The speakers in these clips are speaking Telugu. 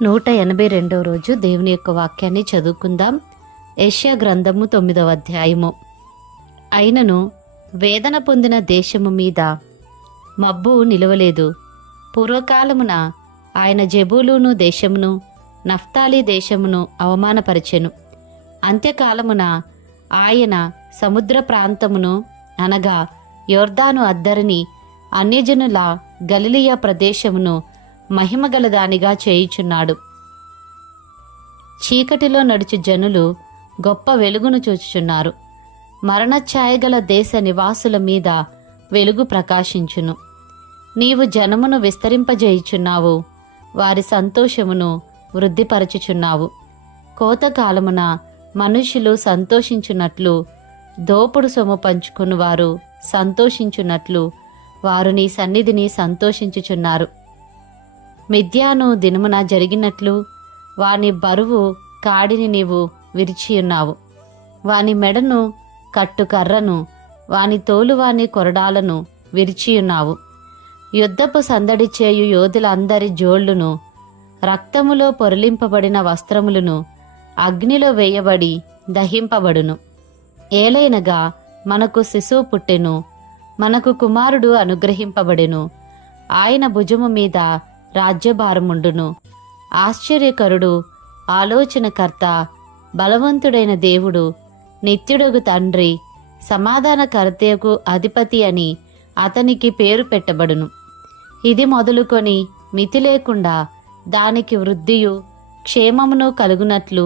182వ రోజు దేవుని యొక్క వాక్యాన్ని చదువుకుందాం. యెషయా గ్రంథము 9వ అధ్యాయము. అయినను వేదన పొందిన దేశము మీద మబ్బు నిలవలేదు. పూర్వకాలమున ఆయన జెబూలూను దేశమును నఫ్తాలి దేశమును అవమానపరిచెను. అంత్యకాలమున ఆయన సముద్ర ప్రాంతమును అనగా యొర్దాను అద్దరిని అన్యజనుల గలిలియ ప్రదేశమును మహిమగలదానిగా చేయుచున్నాడు. చీకటిలో నడుచు జనులు గొప్ప వెలుగును చూచుచున్నారు. మరణఛాయగల దేశ నివాసుల మీద వెలుగు ప్రకాశించును. నీవు జనమును విస్తరింపజేయుచున్నావు, వారి సంతోషమును వృద్ధిపరచుచున్నావు. కోతకాలమున మనుష్యులు సంతోషించున్నట్లు, దోపుడు సొమ్ము పంచుకుని వారు సంతోషించున్నట్లు వారు నీ సన్నిధిని సంతోషించుచున్నారు. మిద్యాను దినమున జరిగినట్లు వాని బరువు కాడిని నీవు విరిచియున్నావు. వాని మెడను కట్టుకర్రను వాని తోలువాని కొరడాలను విరిచియున్నావు. యుద్ధపు సందడి చేయు యోధులందరి జోళ్లును రక్తములో పొరలింపబడిన వస్త్రములను అగ్నిలో వేయబడి దహింపబడును. ఏలైనగా మనకు శిశువు పుట్టెను, మనకు కుమారుడు అనుగ్రహింపబడెను. ఆయన భుజము మీద రాజ్యభారముండును. ఆశ్చర్యకరుడు, ఆలోచనకర్త, బలవంతుడైన దేవుడు, నిత్యుడగు తండ్రి, సమాధానకర్తయకు అధిపతి అని అతనికి పేరు పెట్టబడును. ఇది మొదలుకొని మితి లేకుండా దానికి వృద్ధియు క్షేమమును కలుగునట్లు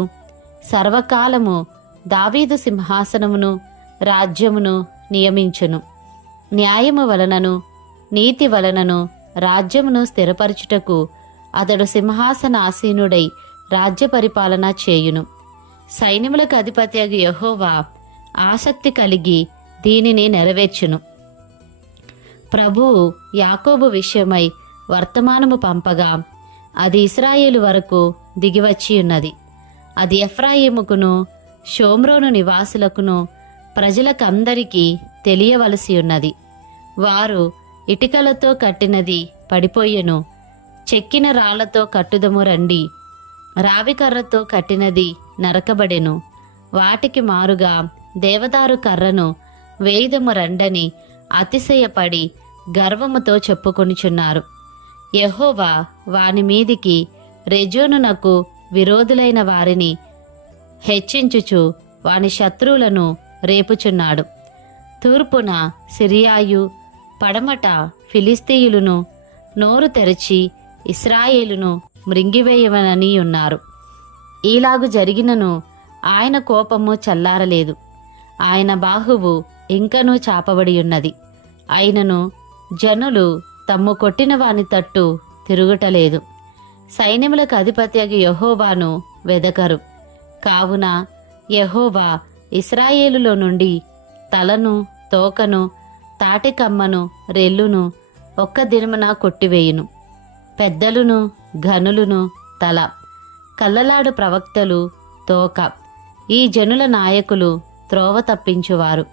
సర్వకాలము దావీదు సింహాసనమును రాజ్యమును నియమించును. న్యాయము వలనను నీతి వలనను రాజ్యమును స్థిరపరచుటకు అతడు సింహాసనాసీనుడై రాజ్య పరిపాలన చేయును. సైన్యములకు అధిపతి యెహోవా ఆసక్తి కలిగి దీనిని నెరవేర్చును. ప్రభువు యాకోబు విషయమై వర్తమానము పంపగా అది ఇశ్రాయేలు వరకు దిగివచ్చి ఉన్నది. అది ఎఫ్రాయిముకును షోమ్రోను నివాసులకును ప్రజలకందరికీ తెలియవలసి ఉన్నది. వారు ఇటుకలతో కట్టినది పడిపోయెను, చెక్కిన రాళ్లతో కట్టుదము రండి. రావికర్రతో కట్టినది నరకబడెను, వాటికి మారుగా దేవదారు కర్రను వేయుదము రండని అతిశయపడి గర్వముతో చెప్పుకొనిచున్నారు. యెహోవా వాని మీదికి రెజోనునకు విరోధులైన వారిని హెచ్చించుచు వాని శత్రువులను రేపుచున్నాడు. తూర్పున సిరియాయు, పడమట ఫిలిస్తీయులను నోరు తెరచి ఇశ్రాయేలును మృంగివేయవనని ఉన్నారు. ఈలాగు జరిగినను ఆయన కోపము చల్లారలేదు, ఆయన బాహువు ఇంకనూ చాపబడి ఉన్నది. అయినను జనులు తమ్ము కొట్టిన వాని తట్టు తిరుగుటలేదు. సైన్యములకు అధిపతి యెహోవాను వెదకరు. కావున యెహోవా ఇశ్రాయేలులో నుండి తలను, తోకను, తాటికమ్మను, రెల్లును ఒక్క దినమున కొట్టివేయును. పెద్దలును ఘనులును తల, కల్లలాడు ప్రవక్తలు తోక, ఈ జనుల నాయకులు త్రోవ తప్పించువారు.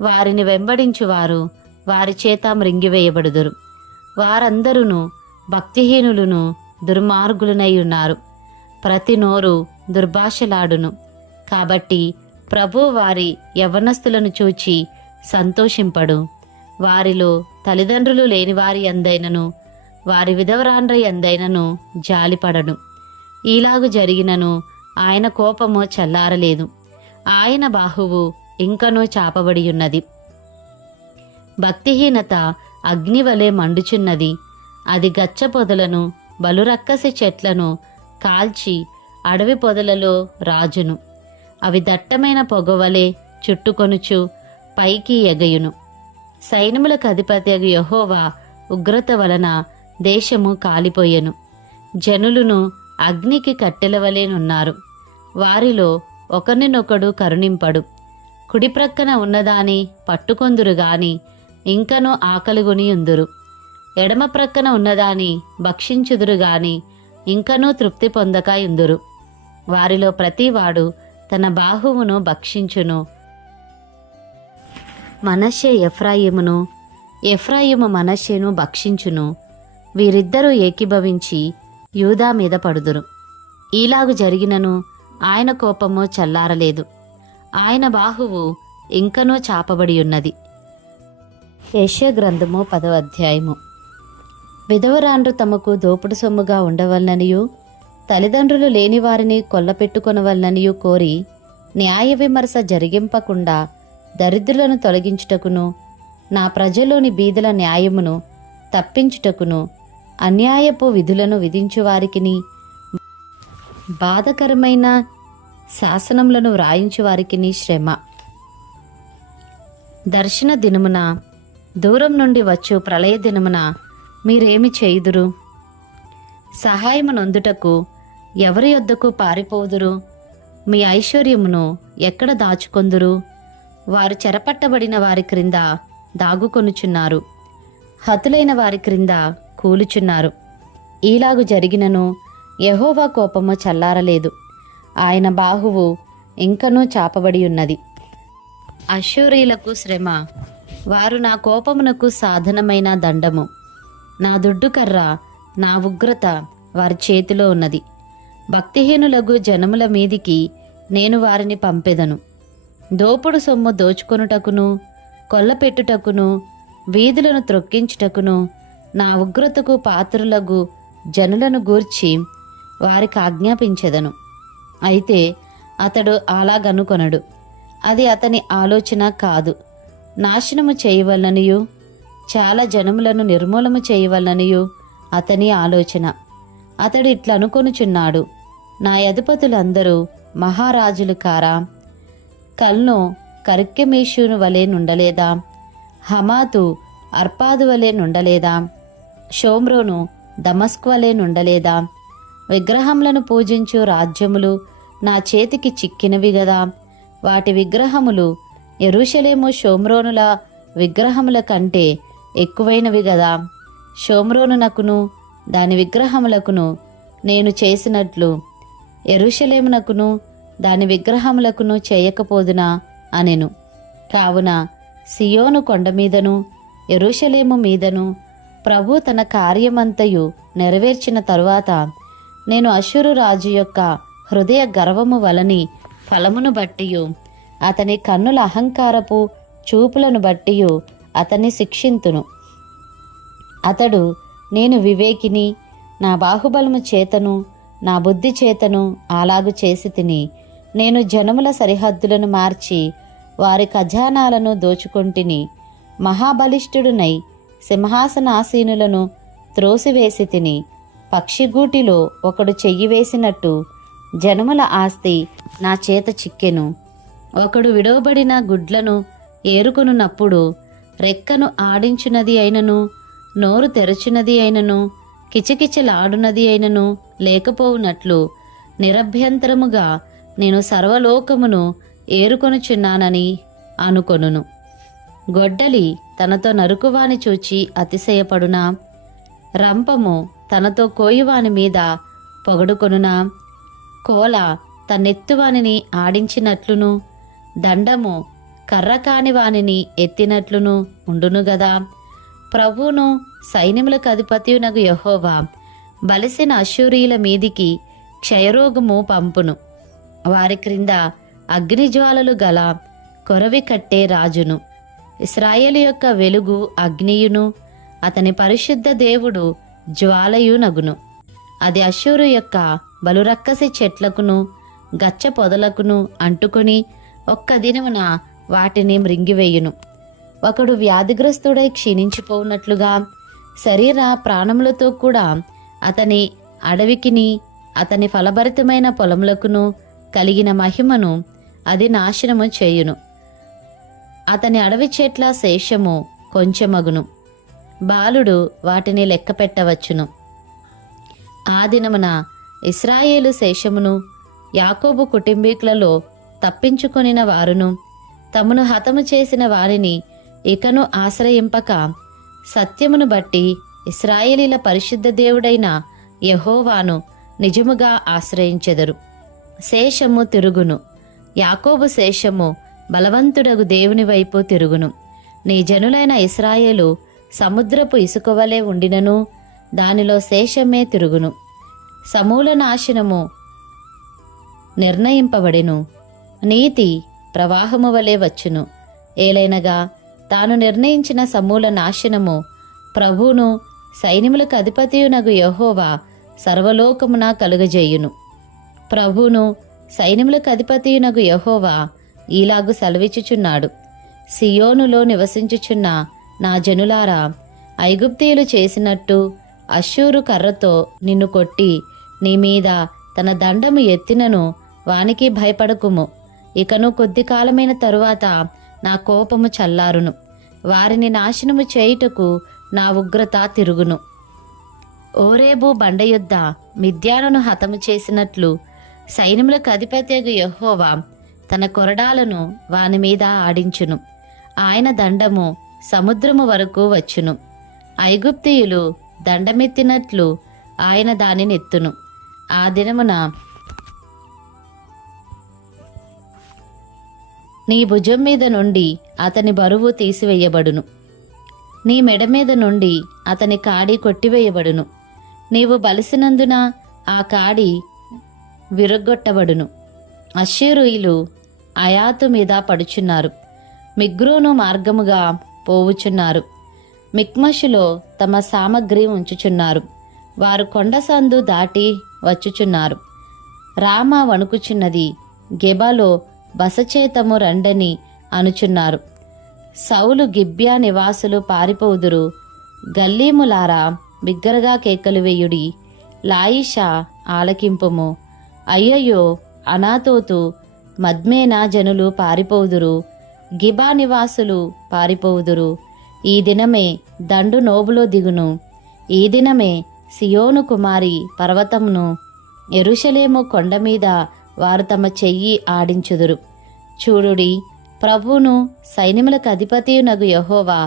వారిని వెంబడించువారు వారి చేత మృంగివేయబడుదురు. వారందరూ భక్తిహీనులను దుర్మార్గులనై ఉన్నారు. ప్రతి నోరు దుర్భాషలాడును. కాబట్టి ప్రభు వారి యవ్వనస్తులను చూచి సంతోషింపడు. వారిలో తల్లిదండ్రులు లేనివారి అందైనను వారి విధవరాండ్రై అందైనను జాలిపడడు. ఈలాగు జరిగినను ఆయన కోపము చల్లారలేదు, ఆయన బాహువు ఇంకనూ చాపబడి ఉన్నది. భక్తిహీనత అగ్నివలే మండుచున్నది. అది గచ్చ పొదలను బలురక్కసి చెట్లను కాల్చి అడవి పొదలలో రాజును. అవి దట్టమైన పొగవలే చుట్టుకొనుచు పైకి ఎగయును. సైన్యములకు అధిపతి యెహోవా ఉగ్రత వలన దేశము కాలిపోయెను. జనులను అగ్నికి కట్టెలవలేనున్నారు. వారిలో ఒకరినొకడు కరుణింపడు. కుడిప్రక్కన ఉన్నదాని పట్టుకొందురు గాని ఇంకనూ ఆకలిగొని ఉందురు. ఎడమ ప్రక్కన ఉన్నదాని భక్షించుదురు గాని ఇంకనూ తృప్తి పొందక ఉందురు. వారిలో ప్రతివాడు తన బాహువును భక్షించును. మనష్షే ఎఫ్రాయిమును, ఎఫ్రాయిము మనష్షేను భక్షించును. వీరిద్దరూ ఏకీభవించి యూదా మీద పడుదురు. ఈలాగు జరిగినను ఆయన కోపము చల్లారలేదు, ఆయన బాహువు ఇంకనూ చాపబడి ఉన్నది. యెషయా గ్రంథము 10వ అధ్యాయము. విధవరాండ్రు తమకు దోపుడు సొమ్ముగా ఉండవలననియు తల్లిదండ్రులు లేని వారిని కొల్లపెట్టుకొనవలననియు కోరి న్యాయ విమర్శ జరిగింపకుండా దరిద్రులను తొలగించుటకును నా ప్రజలోని బీదల న్యాయమును తప్పించుటకును అన్యాయపు విధులను విధించువారికిని బాధకరమైన శాసనములను వ్రాయించువారికిని శ్రమ. దర్శన దినమున దూరం నుండి వచ్చు ప్రళయ దినమున మీరేమి చేయుదురు? సహాయమునొందుటకు ఎవరి యొద్దకు పారిపోదురు? మీ ఐశ్వర్యమును ఎక్కడ దాచుకొందురు? వారు చెరపట్టబడిన వారి క్రింద దాగుకొనుచున్నారు, హతులైన వారి క్రింద కూలుచున్నారు. ఈలాగు జరిగినను యెహోవా కోపము చల్లారలేదు, ఆయన బాహువు ఇంకనూ చాపబడి ఉన్నది. అష్షూరీయులకు శ్రమ, వారు నా కోపమునకు సాధనమైన దండము. నా దుడ్డుకర్ర, నా ఉగ్రత వారి చేతిలో ఉన్నది. భక్తిహీనులగు జనముల మీదికి నేను వారిని పంపెదను. దోపుడు సొమ్ము దోచుకొనుటకును కొల్లపెట్టుటకును వీధులను త్రొక్కించుటకును నా ఉగ్రతకు పాత్రులగు జనులను గూర్చి వారికి ఆజ్ఞాపించెదను. అయితే అతడు అలాగనుకొనడు, అది అతని ఆలోచన కాదు. నాశనము చేయవలననియు చాలా జనములను నిర్మూలము చేయవలననియు అతని ఆలోచన. అతడు ఇట్లనుకొనుచున్నాడు, నా అధిపతులందరూ మహారాజులు కారా? కల్నో కర్కెమీషును వలె నుండలేదా? హమాతు అర్పాదు వలె నుండలేదా? షోమ్రోను దమస్కు వలె నుండలేదా? విగ్రహములను పూజించు రాజ్యములు నా చేతికి చిక్కినవి గదా. వాటి విగ్రహములు యెరూషలేము షోమ్రోనుల విగ్రహముల కంటే ఎక్కువైనవి గదా. షోమ్రోనునకును దాని విగ్రహములకును నేను చేసినట్లు యెరూషలేమునకును దాని విగ్రహములకును చేయకపోదునా అనెను. కావున సియోను కొండ మీదను యెరూషలేము మీదను ప్రభు తన కార్యమంతయు నెరవేర్చిన తరువాత నేను అష్షూరు రాజు యొక్క హృదయ గర్వము వలని ఫలమును బట్టియు అతని కన్నుల అహంకారపు చూపులను బట్టియు అతన్ని శిక్షింతును. అతడు, నేను వివేకిని, నా బాహుబలము చేతను నా బుద్ధి చేతను అలాగు చేసి తిని, నేను జనముల సరిహద్దులను మార్చి వారి ఖజానాలను దోచుకొంటిని. మహాబలిష్ఠుడునై సింహాసనాసీనులను త్రోసివేసి తిని, పక్షిగూటిలో ఒకడు చెయ్యి వేసినట్టు జనముల ఆస్తి నా చేత చిక్కెను. ఒకడు విడవబడిన గుడ్లను ఏరుకొనున్నప్పుడు రెక్కను ఆడించునది అయినను నోరు తెరచునది అయినను కిచకిచలాడునది అయినను లేకపోవునట్లు నిరభ్యంతరముగా నేను సర్వలోకమును ఏరుకొనుచున్నానని అనుకొనును. గొడ్డలి తనతో నరుకువాని చూచి అతిశయపడునా? రంపము తనతో కోయువాని మీద పొగడుకొనునా? కోల తన్నెత్తువానిని ఆడించినట్లును దండము కర్రకాని వానిని ఎత్తినట్లును ఉండును గదా. ప్రభువును సైన్యములకు అధిపతియునగు యెహోవా బలిసిన అష్షూరీయుల మీదికి క్షయరోగము పంపును. వారి క్రింద అగ్నిజ్వాలలు గల కొరవి కట్టే రాజును, ఇశ్రాయేలు యొక్క వెలుగు అగ్నియును, అతని పరిశుద్ధ దేవుడు జ్వాలయునగును. అది అష్షూరు యొక్క బలురక్కసి చెట్లకును గచ్చ పొదలకును అంటుకొని ఒక్క దినమున వాటిని మృంగివేయును. ఒకడు వ్యాధిగ్రస్తుడై క్షీణించిపోవునట్లుగా శరీర ప్రాణములతో కూడా అతని అడవికిని అతని ఫలభరితమైన పొలములకును కలిగిన మహిమను అది నాశనము చేయును. అతని అడవి చెట్ల శేషము కొంచెమగును, బాలుడు వాటిని లెక్క పెట్టవచ్చును. ఆ దినమున ఇశ్రాయేలు శేషమును యాకోబు కుటుంబీకులలో తప్పించుకొనిన వారును తమను హతము చేసిన వారిని ఇకను ఆశ్రయింపక సత్యమును బట్టి ఇశ్రాయేలీల పరిశుద్ధ దేవుడైన యెహోవాను నిజముగా ఆశ్రయించెదరు. శేషము తిరుగును, యాకోబు శేషము బలవంతుడగు దేవుని వైపు తిరుగును. నీ జనులైన ఇశ్రాయేలు సముద్రపు ఇసుకవలే ఉండినను దానిలో శేషమే తిరుగును. సమూల నాశనము నిర్ణయింపబడెను. నీతి ప్రవాహము వలె వచ్చును. ఏలైనగా తాను నిర్ణయించిన సమూల నాశనము ప్రభువును సైన్యములకు అధిపతియునగు యెహోవా సర్వలోకమున కలుగజేయును. ప్రభువును సైన్యములకు అధిపతియునగు యెహోవా ఈలాగు సెలవిచ్చుచున్నాడు. సియోనులో నివసించుచున్న నా జనులారా, ఐగుప్తీయులు చేసినట్టు అష్షూరు కర్రతో నిన్ను కొట్టి నీ మీద తన దండము ఎత్తినను వానికి భయపడకుము. ఇకను కొద్ది కాలమైన తరువాత నా కోపము చల్లారును. వారిని నాశనము చేయుటకు నా ఉగ్రత తిరుగును. ఓరేబు బండ యొద్ద మిద్యానును హతము చేసినట్లు సైన్యములకు అధిపతియగు యెహోవా తన కొరడాలను వాని మీద ఆడించును. ఆయన దండము సముద్రము వరకు వచ్చును. ఐగుప్తీయులు దండమెత్తినట్లు ఆయన దానిని ఎత్తును. ఆ దినమున నీ భుజం మీద నుండి అతని బరువు తీసివేయబడును. నీ మెడ మీద నుండి అతని కాడి కొట్టివేయబడును. నీవు బలిసినందున ఆ కాడి విరగొట్టబడును. అష్షూరీయులు అయాతు మీద పడుచున్నారు. మిగ్రోను మార్గముగా పోవుచున్నారు. మిక్మషులో తమ సామగ్రి ఉంచుచున్నారు. వారు కొండసందు దాటి వచ్చుచున్నారు. రామ వణుకుచున్నది. గెబలో బసచేతము రండని అనుచున్నారు. సౌలు గిబ్యా నివాసులు పారిపోదురు. గల్లీములారా బిగ్గరగా కేకలు వేయుడి. లాయిషా ఆలకింపుము. అయ్యయ్యో, అనాతోతు మద్మేనా జనులు పారిపోదురు. గిబా నివాసులు పారిపోవుదురు. ఈ దినమే దండు నోబులో దిగును. ఈ దినమే సియోను కుమారి పర్వతమును యెరూషలేము కొండ మీద వారు తమ చెయ్యి ఆడించుదురు. చూడుడి, ప్రభువును సైన్యములకు అధిపతియునగు యెహోవా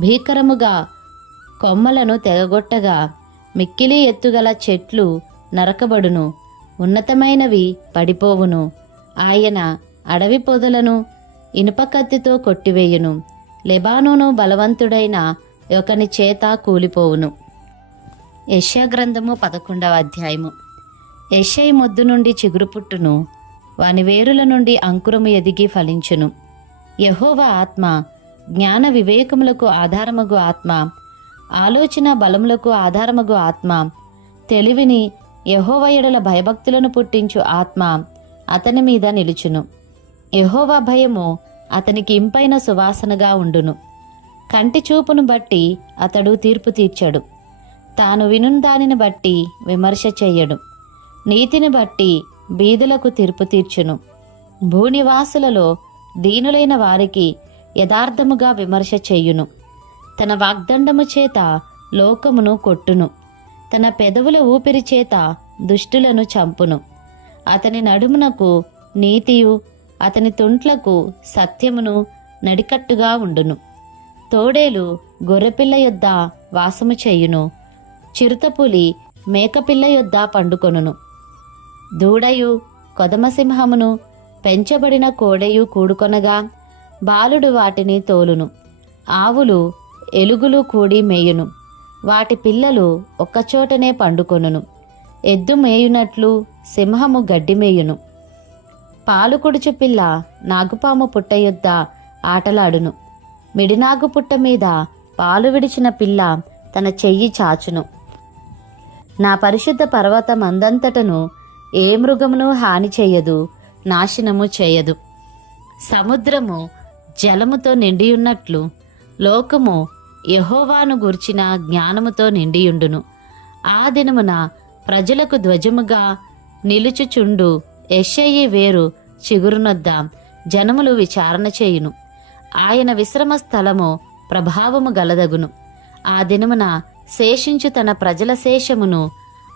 భీకరముగా కొమ్మలను తెగగొట్టగా మిక్కిలి ఎత్తుగల చెట్లు నరకబడును, ఉన్నతమైనవి పడిపోవును. ఆయన అడవి పొదలను ఇనుపకత్తితో కొట్టివేయును. లెబానోను బలవంతుడైన ఒకని చేత కూలిపోవును. యెషయా గ్రంథము 11వ అధ్యాయము. యెషయి మొద్దు నుండి చిగురు పుట్టును, వాని వేరుల నుండి అంకురము ఎదిగి ఫలించును. యెహోవా ఆత్మ జ్ఞాన వివేకములకు ఆధారమగు ఆత్మ, ఆలోచన బలములకు ఆధారమగు ఆత్మ, తెలివిని యెహోవా యెడల భయభక్తులను పుట్టించు ఆత్మ అతని మీద నిలుచును. యెహోవా భయము అతనికి ఇంపైన సువాసనగా ఉండును. కంటి చూపును బట్టి అతడు తీర్పు తీర్చడు. తాను విను దానిని బట్టి విమర్శ చెయ్యడు. నీతిని బట్టి బీదలకు తీర్పు తీర్చును. భూనివాసులలో దీనులైన వారికి యథార్థముగా విమర్శ చెయ్యును. తన వాగ్దండము చేత లోకమును కొట్టును. తన పెదవుల ఊపిరి చేత దుష్టులను చంపును. అతని నడుమునకు నీతియు అతని తుంట్లకు సత్యమును నడికట్టుగా ఉండును. తోడేలు గొర్రెపిల్ల యొద్ద వాసము చేయును. చిరుతపులి మేకపిల్ల యొద్ద పండుకొనును. దూడయు కొదమసింహమును పెంచబడిన కోడెయు కూడుకొనగా బాలుడు వాటిని తోలును. ఆవులు ఎలుగులు కూడి మేయును. వాటి పిల్లలు ఒక్కచోటనే పండుకొనును. ఎద్దు మేయునట్లు సింహము గడ్డి మేయును. పాలుకుడుచు పిల్ల నాగుపాము పుట్ట యొద్ద ఆటలాడును. మిడినాగు పుట్ట మీద పాలు విడిచిన పిల్ల తన చెయ్యి చాచును. నా పరిశుద్ధ పర్వతం అందంతటను ఏ మృగమును హాని చేయదు, నాశనము చేయదు. సముద్రము జలముతో నిండియున్నట్లు లోకము యెహోవాను గూర్చిన జ్ఞానముతో నిండియుండును. ఆ దినమున ప్రజలకు ధ్వజముగా నిలుచుచుండు యెషయి వేరు చిగురునొద్ద జనములు విచారణ చేయును. ఆయన విశ్రమ స్థలము ప్రభావము గలదగును. ఆ దినమున శేషించు తన ప్రజల శేషమును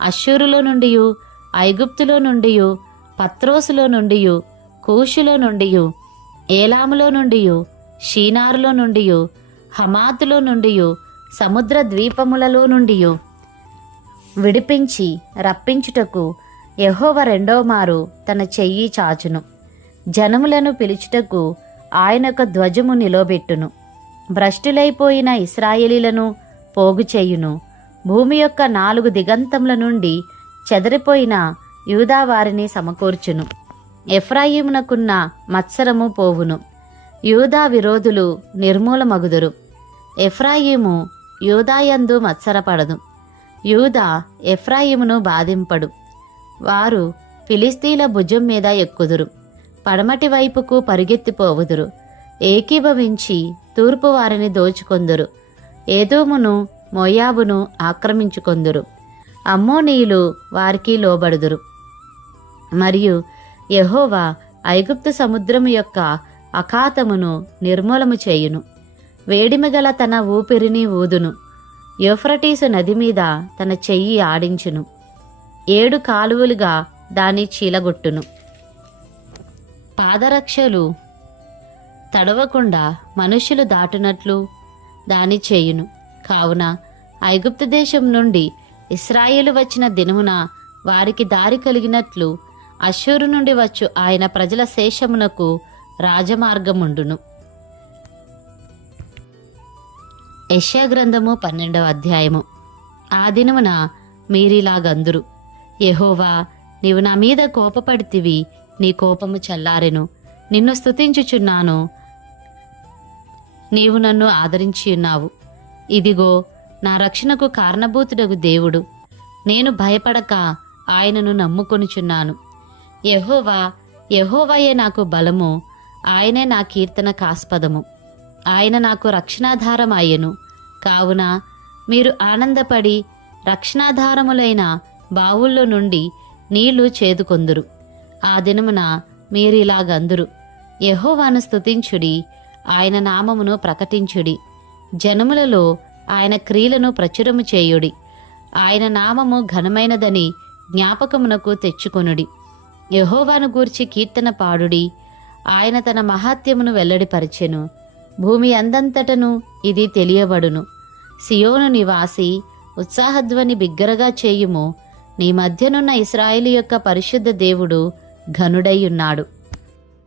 అష్షూరులో నుండియు, ఐగుప్తులో నుండియు, పత్రోసులో నుండియు, కూషులో నుండియు, ఏలాములో నుండియు, షీనారులో నుండియు, హమాతులో నుండియు, సముద్ర ద్వీపములలో నుండియు విడిపించి రప్పించుటకు యెహోవా రెండో మారు తన చెయ్యి చాచును. జనములను పిలుచుటకు ఆయనొక ధ్వజము నిలబెట్టును. భ్రష్టులైపోయిన ఇశ్రాయేలీలను పోగు చేయును. భూమి యొక్క 4 దిగంతముల నుండి చెదరిపోయిన యూదా వారిని సమకూర్చును. ఎఫ్రాయిమునకున్న మత్సరము పోవును. యూదా విరోధులు నిర్మూలమగుదురు. ఎఫ్రాయిము యూదాయందు మత్సరపడదు. యూదా ఎఫ్రాయిమును బాధింపడు. వారు ఫిలిస్తీన్ల భుజం మీద ఎక్కుదురు. పడమటి వైపుకు పరుగెత్తిపోవుదురు. ఏకీభవించి తూర్పు వారిని దోచుకొందురు. ఏదోమును మోయాబును ఆక్రమించుకొందురు. అమ్మోనీయులు వారికి లోబడుదురు. మరియు యెహోవా ఐగుప్తు సముద్రము యొక్క అఖాతమును నిర్మూలము చేయును. వేడిమిగల తన ఊపిరిని ఊదును. యూఫ్రటీసు నది మీద తన చెయ్యి ఆడించును. 7 కాలువలుగా దాని చీలగొట్టును. పాదరక్షలు తడవకుండా మనుష్యులు దాటునట్లు దాని చేయును. కావున ఐగుప్తు దేశం నుండి ఇశ్రాయేలు వచ్చిన దినమున వారికి దారి కలిగినట్లు అష్షూరు నుండి వచ్చు ఆయన ప్రజల శేషమునకు రాజమార్గముండును. యెషయా గ్రంథము 12వ అధ్యాయము. ఆ దినమున మీరిలాగందురు, యెహోవా, నీవు నా మీద కోపపడితివి, నీ కోపము చల్లారెను. నిన్ను స్తుతించుచున్నాను, నీవు నన్ను ఆదరించియున్నావు. ఇదిగో నా రక్షణకు కారణభూతుడగు దేవుడు, నేను భయపడక ఆయనను నమ్ముకొనుచున్నాను. యెహోవా, యెహోవాయే నాకు బలము, ఆయనే నా కీర్తన కాస్పదము. ఆయన నాకు రక్షణాధారం అయ్యెను. కావున మీరు ఆనందపడి రక్షణాధారములైన బావుల్లో నుండి నీళ్లు చేదుకొందురు. ఆ దినమున మీరిలాగందురు, యెహోవాను స్తుతించుడి, ఆయన నామమును ప్రకటించుడి. జనములలో ఆయన క్రియలను ప్రచురము చేయుడి. ఆయన నామము ఘనమైనదని జ్ఞాపకమునకు తెచ్చుకొనుడి. యెహోవాను గూర్చి కీర్తన పాడుడి. ఆయన తన మహాత్యమును వెల్లడిపరచెను. భూమి అందంతటను ఇది తెలియబడును. సియోను నివాసి, ఉత్సాహధ్వని బిగ్గరగా చేయుము. నీ మధ్యనున్న ఇశ్రాయేలు యొక్క పరిశుద్ధ దేవుడు ఘనుడై ఉన్నాడు.